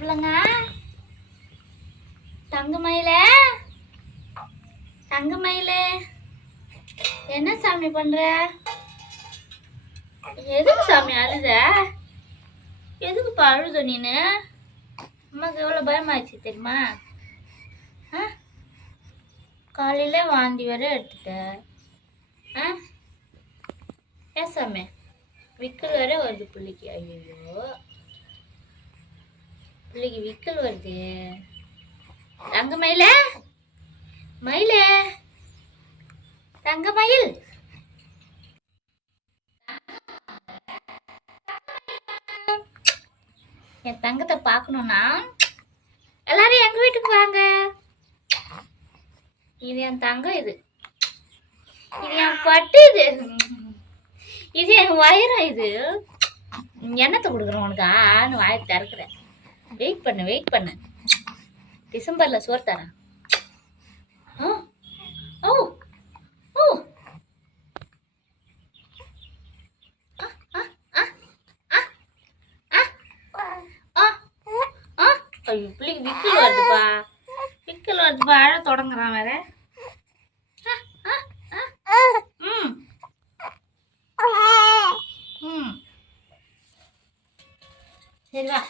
பிள்ளைங்க தங்கமயிலே தங்க என்ன சாமி பண்ற? எதுக்கு சாமி அழுத? எதுக்குப்பா அழுத நீனு? அம்மாக்கு எவ்வளோ பயமாயிடுச்சு தெரியுமா? ஆ? காலையில வாந்தி வர எடுத்துட்ட. ஆ? ஏன் சாமி? விக்கல் வர வருது பிள்ளைக்கு. ஐயோ பிள்ளைக்கு விக்கல் வருது. தங்க மயில? மயில? தங்க மயில்? என் தங்கத்தை பார்க்கணும்னா எல்லாரும் எங்க வீட்டுக்கு வாங்க. இது என் தங்கம் இது. இது என் பட்டு இது. இது என் வயிறம் இது. என்னத்தை கொடுக்குறேன் உனக்கு? ஆன்னு வாயை திறக்கிறேன். வெயிட் பண்ணு வெயிட் பண்ணு. டிசம்பர்ல சோறு தரேன். ஆ? ஓ! ஓ! ஆ, ஆ, ஆ, ஆ, ஆ, ஆ, ஐயோ, பிள்ளைக்கு விக்கல் வருதுப்பா. விக்கல் வருதுப்பா. அழ தொடங்குறான் வேற. ஆ, ஆ, ம். ம். சரி வா.